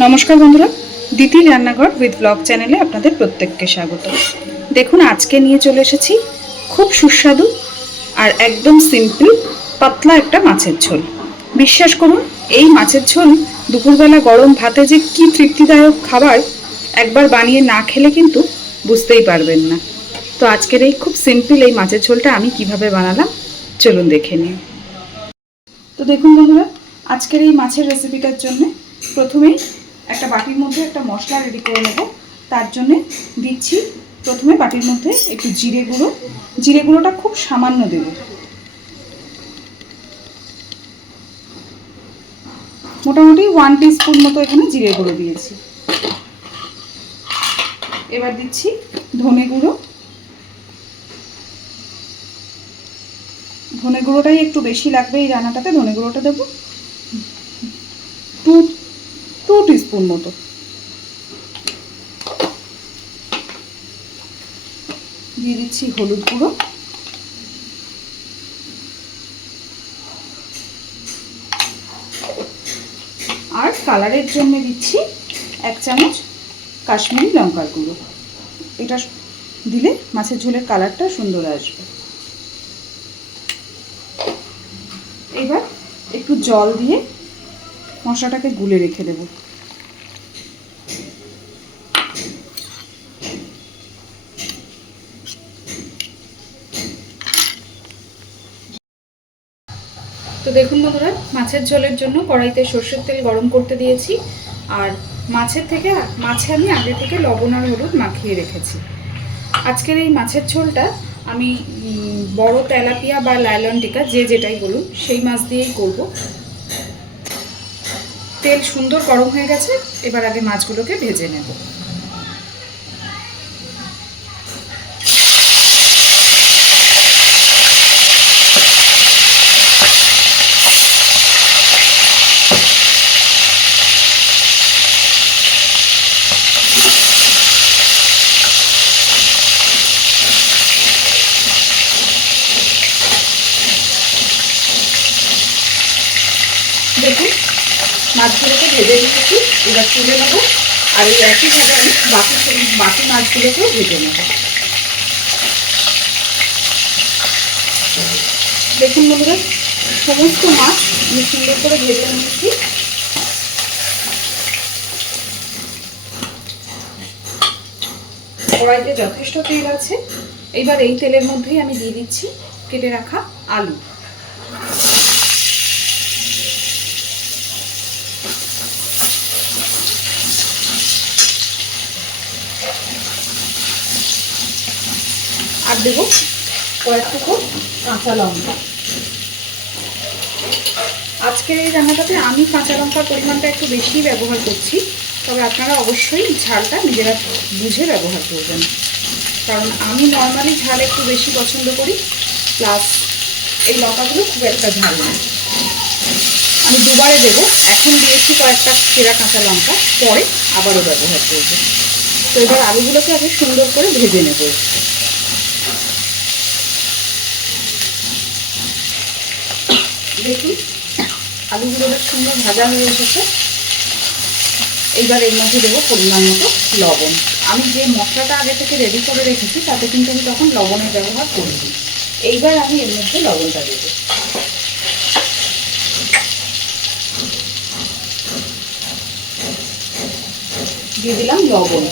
নমস্কার বন্ধুরা, দিতির রান্নাঘর উইথ ব্লগ চ্যানেলে আপনাদের প্রত্যেককে স্বাগত। দেখুন, আজকে নিয়ে চলে এসেছি খুব সুস্বাদু আর একদম সিম্পল পাতলা একটা মাছের ঝোল। বিশ্বাস করুন, এই মাছের ঝোল দুপুরবেলা গরম ভাতে যে কী তৃপ্তিদায়ক খাবার, একবার বানিয়ে না খেলে কিন্তু বুঝতেই পারবেন না। তো আজকের এই খুব সিম্পল এই মাছের ঝোলটা আমি কিভাবে বানালাম চলুন দেখে নিই। তো দেখুন বন্ধুরা, আজকের এই মাছের রেসিপিটার জন্য প্রথমেই একটা বাটির মধ্যে একটা মশলা রেডি করে নেব। তার জন্যে দিচ্ছি প্রথমে বাটির মধ্যে একটু জিরে গুঁড়ো। জিরে গুঁড়োটা খুব সামান্য দেব, মোটামুটি 1 টিস্পুন মতো এখানে জিরে গুঁড়ো দিয়েছি। এবার দিচ্ছি ধনে গুঁড়ো। ধনে গুঁড়োটাই একটু বেশি লাগবে এই রান্নাটাতে, ধনে গুঁড়োটা দেবো 2 টিস্পুন মতো। দিয়ে দিচ্ছি হলুদ গুঁড়ো, আর কালারের জন্য দিচ্ছি 1 চামচ কাশ্মীরি লঙ্কার গুঁড়ো। এটা দিলে মাছের ঝোলের কালারটা সুন্দর আসবে। এবার একটু জল দিয়ে মশলাটাকে গুলে রেখে দেব। তো দেখুন বন্ধুরা, মাছের ঝোলের জন্য কড়াইতে সর্ষের তেল গরম করতে দিয়েছি, আর মাছে আমি আগে থেকে লবণ আর হলুদ মাখিয়ে রেখেছি। আজকের এই মাছের ঝোলটা আমি বড় তেলাপিয়া বা লায়লন টিকা, যেটাই বলুন, সেই মাছ দিয়েই করব। তেল সুন্দর গরম হয়ে গেছে, এবার আগে মাছগুলোকে ভেজে নেব। দেখুন, মাছগুলোকে ভেজে নিতেছি, এবার তুলে নেবো। আর এই একইভাবে আমি বাকি মাছগুলোকেও ভেজে নেব। দেখুন বন্ধুরা, সমস্ত মাছ আমি সুন্দর করে ভেজে নিয়েছি। কড়াইতে যথেষ্ট তেল আছে। এইবার এই তেলের মধ্যেই আমি দিয়ে দিচ্ছি কেটে রাখা আলু। আর দেব কয়েক টুকরো কাঁচা লঙ্কা। আজকের এই রান্নাটাতে আমি কাঁচা লঙ্কার পরিমাণটা একটু বেশি ব্যবহার করছি, তবে আপনারা অবশ্যই ঝালটা নিজেরা বুঝে ব্যবহার করবেন, কারণ আমি নর্মালি ঝাল একটু বেশি পছন্দ করি, প্লাস এই লঙ্কাগুলো খুব একটা ঝাল না। আমি দুবারে দেব, এখন দিয়েছি কয়েকটা চেরা কাঁচা লঙ্কা, পরে আবারও ব্যবহার করব। তো এবার আলুগুলোকে আগে সুন্দর করে ভেজে নেব। দেখুন, আলুগুলো বেশ সুন্দর ভাজা হয়ে এসেছে। এইবার এর মধ্যে দেবো পরিমাণ মতো লবণ। আমি যে মশলাটা আগে থেকে রেডি করে রেখেছি তাতে কিন্তু আমি তখন লবণের ব্যবহার করিনি। এইবার আমি এর মধ্যে লবণটা দেবো। দিয়ে দিলাম লবণ।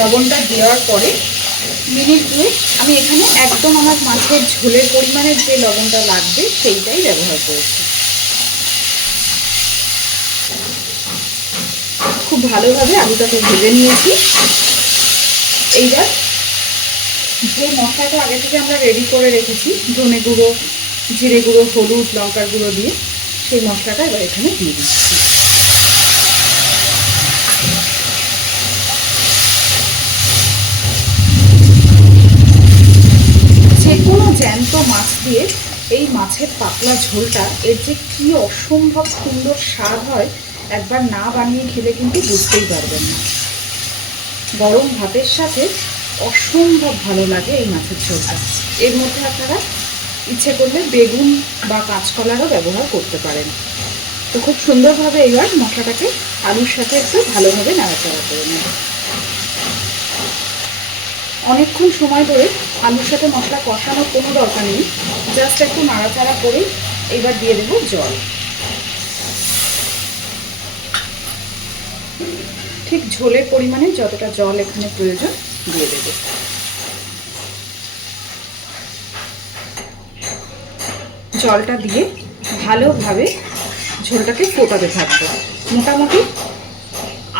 লবণটা দেওয়ার পরে মিনিট 2 আমি এখানে একদম আমার মাছের ঝোলের পরিমাণের যে লবণটা লাগবে সেইটাই ব্যবহার করেছি। খুব ভালোভাবে আলুটাকে ভেজে নিয়েছি। এইবার যে মশলাটা আগে থেকে আমরা রেডি করে রেখেছি, ধনে গুঁড়ো, জিরে গুঁড়ো, হলুদ, লঙ্কার গুঁড়ো দিয়ে, সেই মশলাটা এবার এখানে দিয়ে দিচ্ছি। যে কোনো জ্যান্ত মাছ দিয়ে এই মাছের পাতলা ঝোলটা এর যে কী অসম্ভব সুন্দর স্বাদ হয়, একবার না বানিয়ে খেলে কিন্তু বুঝতেই পারবেন না। গরম ভাতের সাথে অসম্ভব ভালো লাগে এই মাছের ঝোলটা। এর মধ্যে আপনারা ইচ্ছে করলে বেগুন বা কাঁচকলারও ব্যবহার করতে পারেন। তো খুব সুন্দরভাবে এবার মশলাটাকে আলুর সাথে একটু ভালোভাবে নাড়াচাড়া করে নেব। অনেকক্ষণ সময় ধরে আলুর সাথে মশলা কষানোর কোনো দরকার নেই, জাস্ট একটু নাড়াচাড়া করে এবার দিয়ে দেবো জল। ঠিক ঝোলের পরিমাণে যতটা জল এখানে প্রয়োজন দিয়ে দেব। জলটা দিয়ে ভালোভাবে ঝোলটাকে ফোটাতে থাকবো। মোটামুটি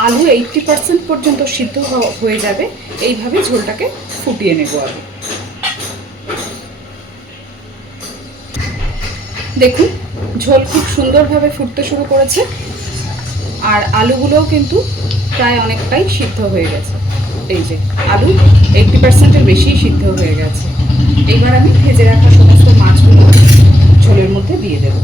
আলু 80% পর্যন্ত সিদ্ধ হয়ে যাবে, এইভাবে ঝোলটাকে ফুটিয়ে নেব আগে। দেখুন ঝোল খুব সুন্দরভাবে ফুটতে শুরু করেছে, আর আলুগুলোও কিন্তু প্রায় অনেকটাই সিদ্ধ হয়ে গেছে। এই যে আলু 80%-এর বেশি সিদ্ধ হয়ে গেছে। এইবার আমি ভেজে রাখা সমস্ত মাছগুলো ঝোলের মধ্যে দিয়ে দেব।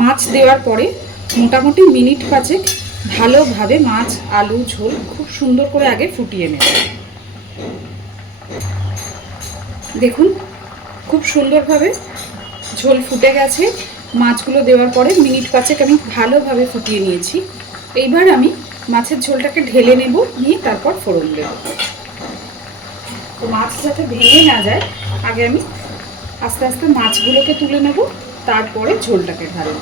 মাছ দেওয়ার পরে মোটামুটি মিনিট 5 ভালোভাবে মাছ আলু ঝোল খুব সুন্দর করে আগে ফুটিয়ে নেব। দেখুন খুব সুন্দরভাবে ঝোল ফুটে গেছে। মাছগুলো দেওয়ার পরে মিনিট 5 আমি ভালোভাবে ফুটিয়ে নিয়েছি। এইবার আমি মাছের ঝোলটাকে ঢেলে নেব, নিয়ে তারপর ফোড়ন দেব। তো মাছ যাতে ভেঙে না যায়, আগে আমি আস্তে আস্তে মাছগুলোকে তুলে নেব, তারপরে ঝোলটাকে ঢালব।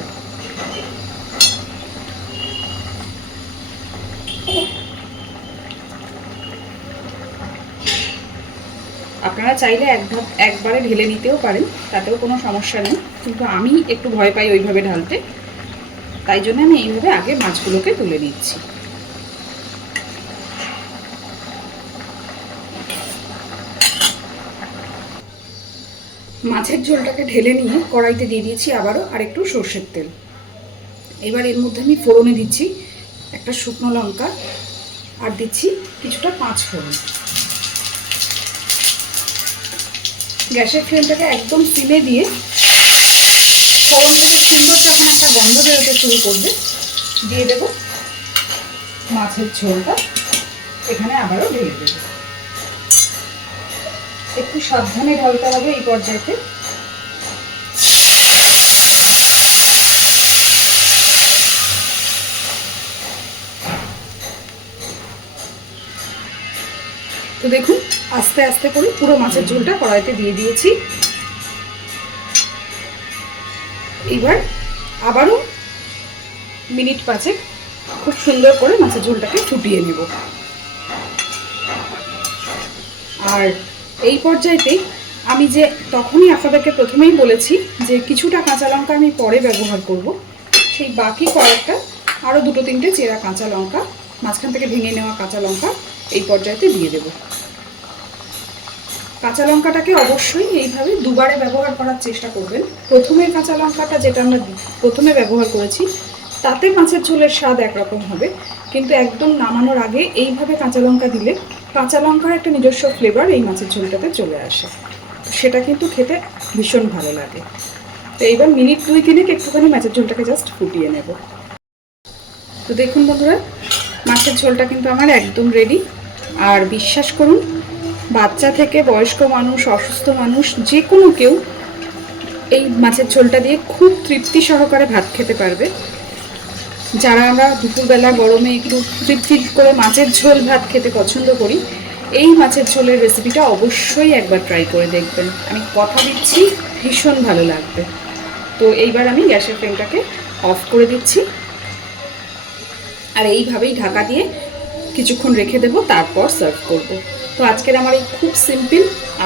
আপনারা চাইলে একবারে ঢেলে নিতেও পারেন, তাতেও কোনো সমস্যা নেই, কিন্তু আমি একটু ভয় পাই ওইভাবে ঢালতে, তাই জন্য আমি এইভাবে আগে মাছগুলোকে তুলে নিচ্ছি। মাছের ঝোলটাকে ঢেলে নিয়ে কড়াইতে দিয়ে দিয়েছি আবারও আরেকটু সর্ষের তেল। এবার এর মধ্যে আমি ফোড়নে দিচ্ছি একটা শুকনো লঙ্কা, আর দিচ্ছি কিছুটা 5 ফোড়ন। গ্যাসের ফ্লেমটাকে একদম সিমে দিয়ে ফোড়ন থেকে সুন্দর যখন একটা গন্ধ বেরোতে শুরু করবে, দিয়ে দেব মাছের ঝোলটা, এখানে আবারও ঢেলে দেব। একটু সাবধানে ঢালতে হবে এই পর্যায়েতে। তো দেখুন আস্তে আস্তে করে পুরো মাছের ঝোলটা কড়াইতে দিয়ে দিয়েছি। এবার আবারও মিনিট 5 খুব সুন্দর করে মাছের ঝোলটাকে ফুটিয়ে নেব। আর এই পর্যায়েতে আমি যে তখনই আপনাদেরকে প্রথমেই বলেছি যে কিছুটা কাঁচা লঙ্কা আমি পরে ব্যবহার করব, সেই বাকি কয়েকটা আরও 2-3টে চেরা কাঁচা লঙ্কা, মাঝখান থেকে ভেঙে নেওয়া কাঁচা লঙ্কা এই পর্যায়েতে দিয়ে দেব। কাঁচা লঙ্কাটাকে অবশ্যই এইভাবে দুবারে ব্যবহার করার চেষ্টা করবেন। প্রথমের কাঁচা লঙ্কাটা যেটা আমরা প্রথমে ব্যবহার করেছি, তাতে মাছের ঝোলের স্বাদ একরকম হবে, কিন্তু একদম নামানোর আগে এইভাবে কাঁচা লঙ্কা দিলে কাঁচা লঙ্কার একটা নিজস্ব ফ্লেভার এই মাছের ঝোলটাতে চলে আসে, সেটা কিন্তু খেতে ভীষণ ভালো লাগে। তো এইবার মিনিট 2-3 একটুখানি মাছের ঝোলটাকে জাস্ট ফুটিয়ে নেব। তো দেখুন বন্ধুরা, মাছের ঝোলটা কিন্তু আমার একদম রেডি। আর বিশ্বাস করুন, বাচ্চা থেকে বয়স্ক মানুষ, অসুস্থ মানুষ, যে কোনো কেউ এই মাছের ঝোলটা দিয়ে খুব তৃপ্তি সহকারে ভাত খেতে পারবে। যারা আমরা দুপুরবেলা গরমে একটু তৃপ্তি করে মাছের ঝোল ভাত খেতে পছন্দ করি, এই মাছের ঝোলের রেসিপিটা অবশ্যই একবার ট্রাই করে দেখবেন। আমি কথা দিচ্ছি ভীষণ ভালো লাগবে। তো এইবার আমি গ্যাসের ফ্লেমটাকে অফ করে দিচ্ছি, আর এইভাবেই ঢাকা দিয়ে কিছুক্ষণ রেখে দেবো, তারপর সার্ভ করব। তো আজকের আমার এই খুব সিম্পল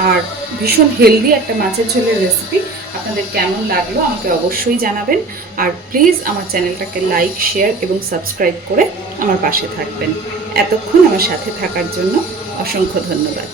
আর ভীষণ হেলদি একটা মাছের ঝোলের রেসিপি আপনাদের কেমন লাগলো আমাকে অবশ্যই জানাবেন। আর প্লিজ আমার চ্যানেলটাকে লাইক, শেয়ার এবং সাবস্ক্রাইব করে আমার পাশে থাকবেন। এতক্ষণ আমার সাথে থাকার জন্য অসংখ্য ধন্যবাদ।